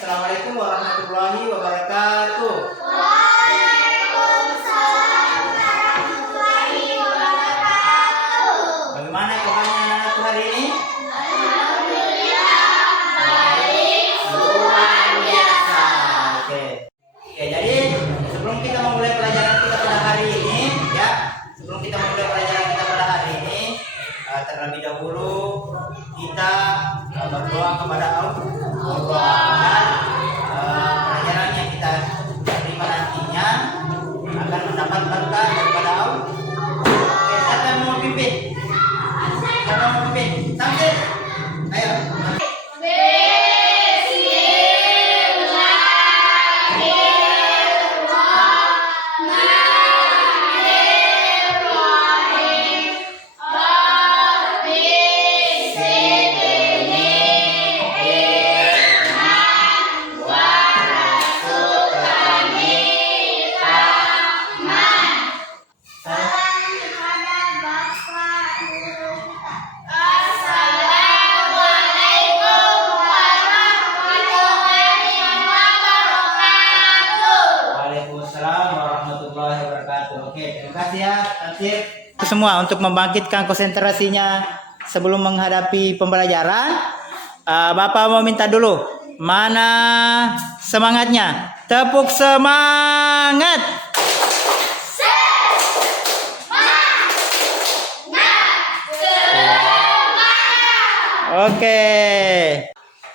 Assalamualaikum warahmatullahi wabarakatuh. Waalaikumsalam warahmatullahi wabarakatuh. Bagaimana kabarnya anak-anakku hari ini? Alhamdulillah baik, luar biasa. Oke, jadi sebelum kita memulai pelajaran kita pada hari ini, terlebih dahulu kita berdoa kepada Allah dan pelajaran yang kita terima nantinya akan mendapat berkah daripada Allah. Oke, siapa mau pimpin? Sampai, ayo. Oke, terima kasih ya, Tansir. Semua untuk membangkitkan konsentrasinya sebelum menghadapi pembelajaran. Bapak mau minta dulu, mana semangatnya? Tepuk semangat. Oke.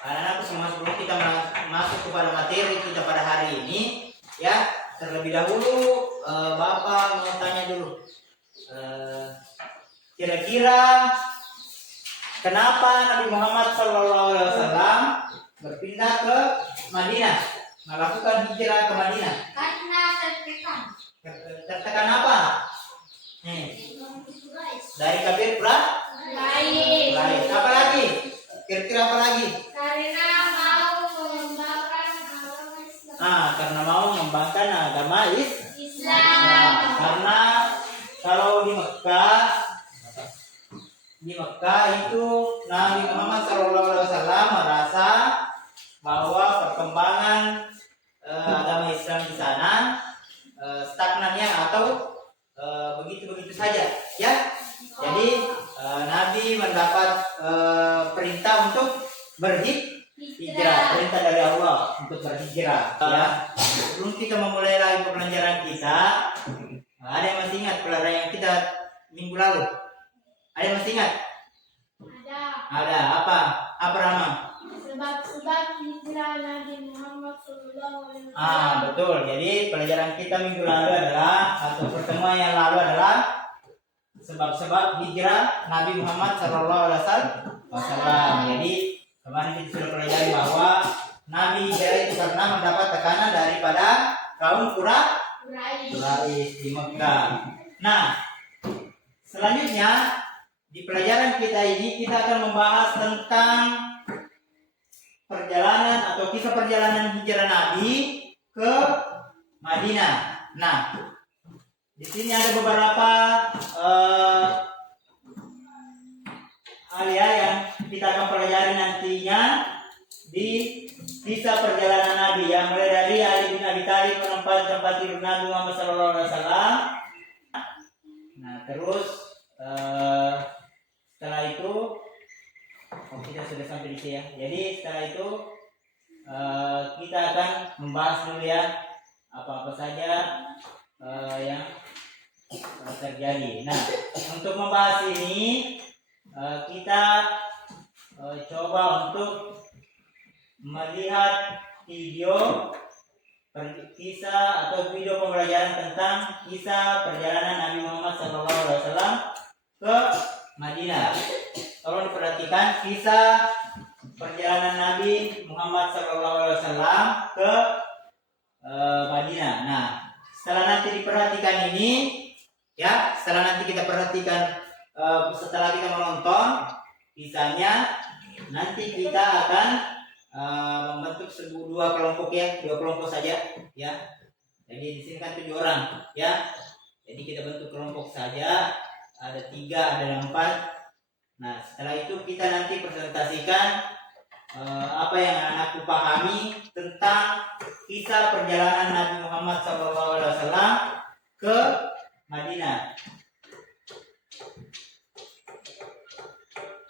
Anak-anakku semua, sebelum kita masuk kepada materi kita pada hari ini, ya, terlebih dahulu Bapak mau tanya dulu, kira-kira kenapa Nabi Muhammad SAW berpindah ke Madinah, melakukan hijrah ke Madinah? Karena tertekan. Tertekan apa? Dari kafir Baik. Apa lagi? Kira-kira apa lagi? Karena mau mengembangkan agama Islam. Karena mau mengembangkan agama Islam. Karena kalau di Mekah itu Nabi Muhammad SAW merasa bahwa perkembangan agama Islam di sana stagnan ya, atau begitu-begitu saja ya. Jadi Nabi mendapat perintah untuk berhijrah, perintah dari Allah untuk berhijrah ya. Sebelum kita memulai lagi pembelajaran kita, ada yang masih ingat pelajaran yang kita minggu lalu? Ada yang masih ingat? Ada. Apa Rama? Sebab-sebab hijrah Nabi Muhammad SAW. Betul. Jadi pelajaran kita minggu lalu adalah, atau pertemuan yang lalu adalah sebab-sebab hijrah Nabi Muhammad SAW. Jadi kemarin kita sudah pelajari bahwa Nabi hijrah itu karena mendapat tekanan daripada kaum Quraisy di Mekah. Nah, selanjutnya di pelajaran kita ini kita akan membahas tentang perjalanan atau kisah perjalanan hijrah Nabi ke Madinah. Nah, di sini ada beberapa hal yang kita akan pelajari nantinya di kisah perjalanan Nabi, yang mulai dari Ali bin Abi Thalib menempat tempat tidur Nabi Muhammad SAW. Nah, terus setelah itu kita sudah sampai di sini ya. Jadi setelah itu kita akan membahas dulu ya apa-apa saja yang terjadi. Nah, untuk membahas ini kita coba untuk melihat video kisah atau video pembelajaran tentang kisah perjalanan Nabi Muhammad SAW ke Madinah. Tolong diperhatikan kisah perjalanan Nabi Muhammad SAW ke Madinah. Nah, setelah nanti diperhatikan ini, ya, setelah nanti kita perhatikan, setelah kita menonton kisahnya, nanti kita akan membentuk dua kelompok saja, ya. Jadi di sini kan 7 orang, ya. Jadi kita bentuk kelompok saja, ada 3, ada 4. Nah, setelah itu kita nanti presentasikan apa yang anakku pahami tentang kisah perjalanan Nabi Muhammad SAW ke Madinah.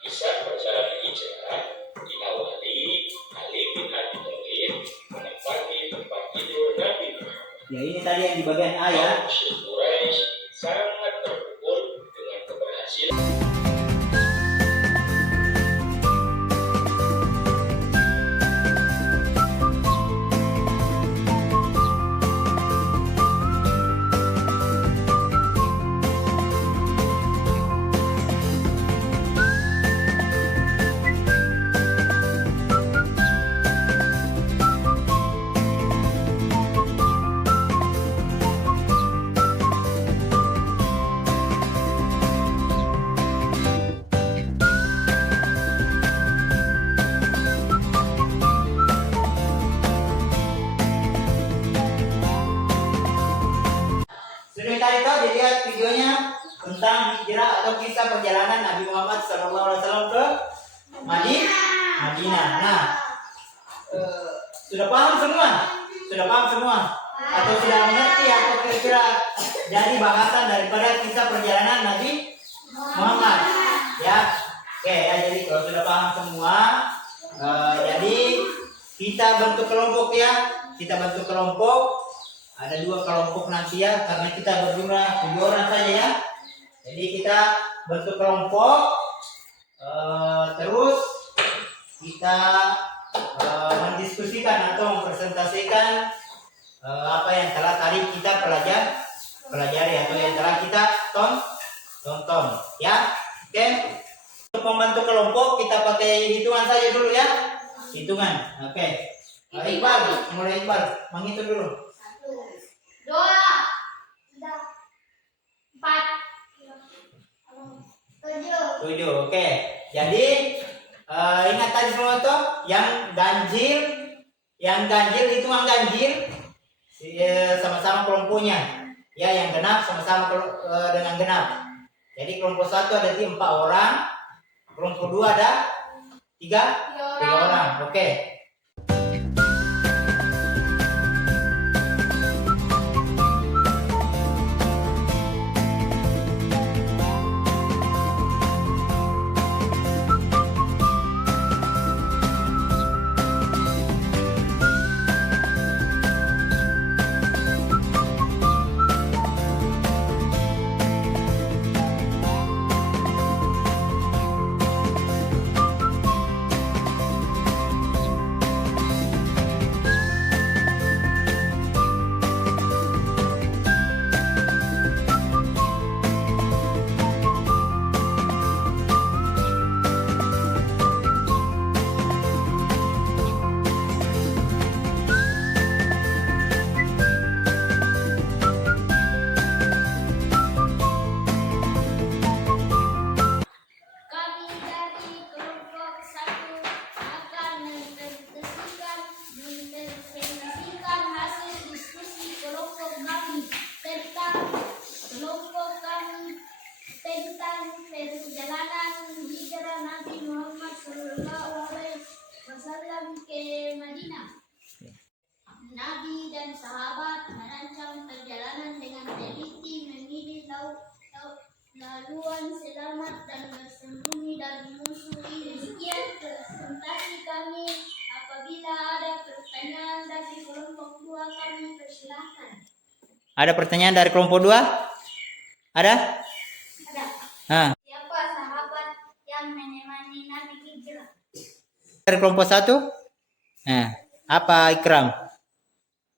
Kisah perjalanan hijrah diawali Ali bin Abi Thalib menempati tempat tidur Nabi Muhammad. Ya, ini tadi yang di bagian A ya. Musyrik Quraisy sangat terpukul dengan keberhasilan. Sudah tadi tahu dilihat videonya tentang hijrah atau kisah perjalanan Nabi Muhammad SAW ke Madinah. Nah, sudah paham semua? Sudah paham semua? Atau sudah mengerti apa kira-kira dari bahasan daripada kisah perjalanan Nabi Muhammad? Ya, oke ya. Jadi kalau sudah paham semua, jadi kita bentuk kelompok ya. Kita bentuk kelompok. Ada 2 kelompok nanti ya, karena kita berdua 7 orang saja ya. Jadi kita bentuk kelompok, terus kita mendiskusikan atau mempresentasikan apa yang telah tadi kita pelajari atau yang telah kita tonton ya. Oke. Untuk membantu kelompok kita pakai hitungan saja dulu ya. Hitungan. Oke. Iqbal, mulai Iqbal, menghitung dulu. 1, 2, 3, 4, 7. Oke. Jadi ingat tadi semua itu yang ganjil hitungan ganjil sama-sama kelompoknya. Ya, yang genap sama-sama dengan genap. Jadi kelompok 1 ada 4 orang, kelompok 2 ada 3 orang. Oke. Kami dari kelompok 1 akan mempresentasikan hasil diskusi kelompok kami tentang perjalanan hijrah Nabi Muhammad SAW ke Madinah. Nabi dan sahabat merancang perjalanan dengan teliti, memilih laluan selamat dan bersembunyi dari musuh. Demikian presentasi kami. Apabila ada pertanyaan dari kelompok 2 kami persilahkan. Ada pertanyaan dari kelompok 2? Ada? Ada. Siapa sahabat yang menemani Nabi hijrah? Dari kelompok 1? Nah, apa Ikram?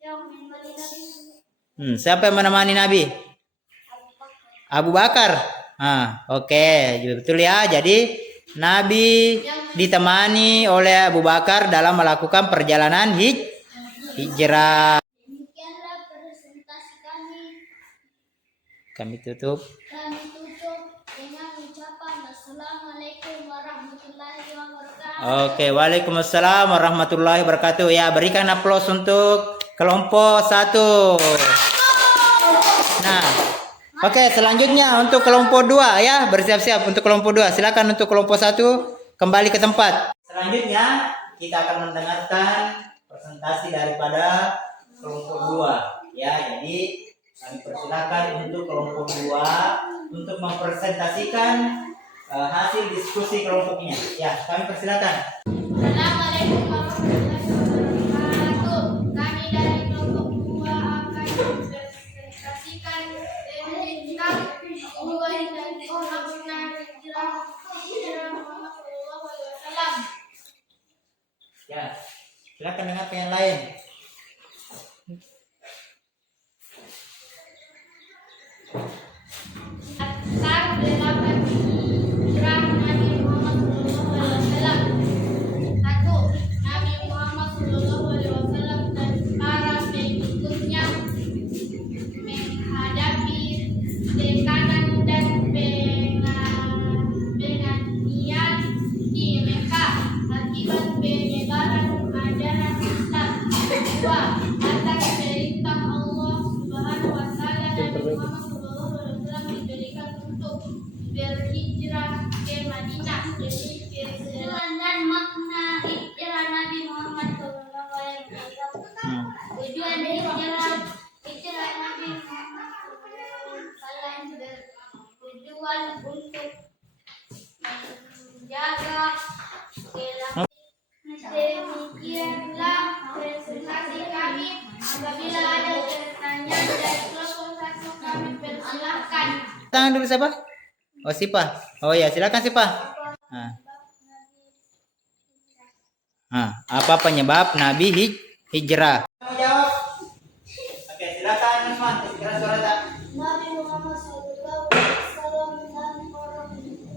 Yang menemani Nabi. Siapa yang menemani Nabi? Abu Bakar. Oke, betul ya. Jadi Nabi ditemani oleh Abu Bakar dalam melakukan perjalanan hijrah. Demikianlah presentasi kami. Kami tutup. Kami tutup dengan ucapan Assalamualaikum warahmatullahi wabarakatuh. Oke, Waalaikumsalam warahmatullahi wabarakatuh. Ya, berikan aplaus untuk kelompok 1. Nah, oke, selanjutnya untuk kelompok 2 ya, bersiap-siap untuk kelompok 2. Silakan untuk kelompok 1 kembali ke tempat. Selanjutnya kita akan mendengarkan presentasi daripada kelompok 2 ya. Jadi kami persilakan untuk kelompok 2 untuk mempresentasikan hasil diskusi kelompoknya. Ya, kami persilakan. Assalamualaikum warahmatullahi wabarakatuh. Kami dari kelompok 2 akan mempresentasikan tentang hubungan dan makna hijrah Muhammad sallallahu alaihi wasallam. Ya, silakan dengar yang lain. Asal 8 hijrah Nabi Muhammad sallallahu alaihi wasallam. 1. Nabi Muhammad sallallahu alaihi wasallam dan para pengikutnya menghadapi tekanan dan penganiayaan di Mekah akibat penyebaran ajaran Islam. 2. Atas perintah Allah Subhanahu wa taala Nabi Muhammad sallallahu alaihi wasallam diberikan untuk berhijrah ke Madinah. Tujuan dan makna hijrah Nabi Muhammad sallallahu alaihi wasallam. Tujuan hijrah Nabi Muhammad tujuan untuk menjaga kehilangan. Demikianlah presentasi kami. Apabila ada pertanyaan dari kelompok 1 kami persilahkan. Tangan dulu siapa? Oh, Sipah. Oh ya, silakan Sipah. Apa penyebab Nabi hijrah? Jawab. Oke, silakan Usman. Kira suara tak? Nabi Muhammad sallallahu alaihi wasallam dan orang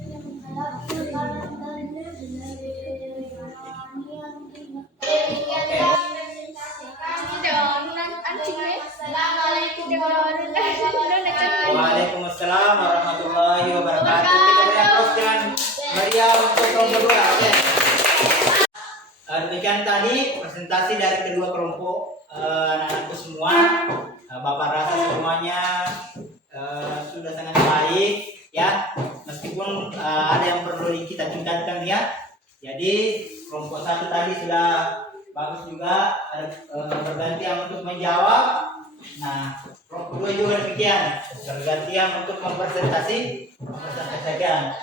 yang menghadapi tekanan dan penganiayaan di Mekah. Demikianlah presentasi kami. Assalamualaikum warahmatullahi wabarakatuh. Waalaikumsalam warahmatullahi wabarakatuh. Kita berikan terus dengan meriah untuk kelompok 2. Oke. Demikian tadi presentasi dari kedua kelompok anak-anakku semua. Bapak rasa semuanya sudah sangat baik ya, meskipun ada yang perlu kita tingkatkan ya. Jadi kelompok 1 tadi sudah bagus juga, bergantian untuk menjawab. Nah, kelompok 2 juga demikian, bergantian untuk mempresentasikan.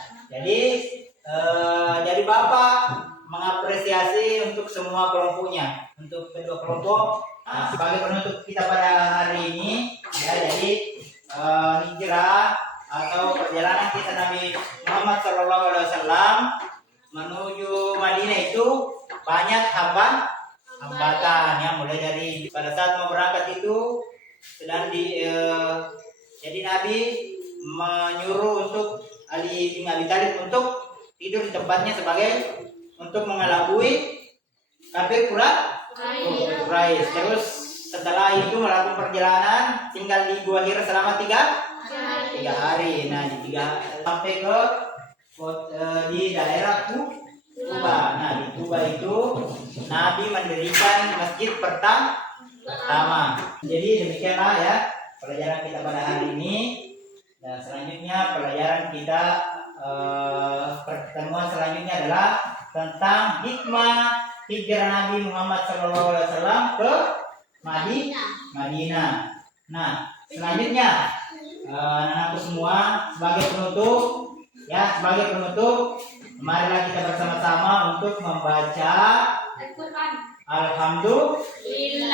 Jadi Bapak mengapresiasi untuk semua kelompoknya, untuk kedua kelompok. Sebagai penutup kita pada hari ini ya, jadi hijrah atau perjalanan kisah Nabi Muhammad SAW menuju Madinah itu banyak hambatan ya, mulai dari pada saat mau berangkat itu sedang jadi Nabi menyuruh untuk Ali bin Abi Thalib untuk tidur di tempatnya sebagai untuk mengelabui kafir Quraisy. Terus setelah itu melakukan perjalanan tinggal di Gua Hira selama 3 hari. Nah, sampai ke di daerah Kuba. Nah, di Kuba itu Nabi mendirikan masjid pertama. Jadi demikianlah ya pelajaran kita pada hari ini. Dan selanjutnya pelajaran kita pertemuan selanjutnya adalah tentang hikmah hijrah Nabi Muhammad SAW ke Madinah. Nah, selanjutnya anak-anakku semua sebagai penutup, marilah kita bersama-sama untuk membaca Al-Quran. Alhamdulillah.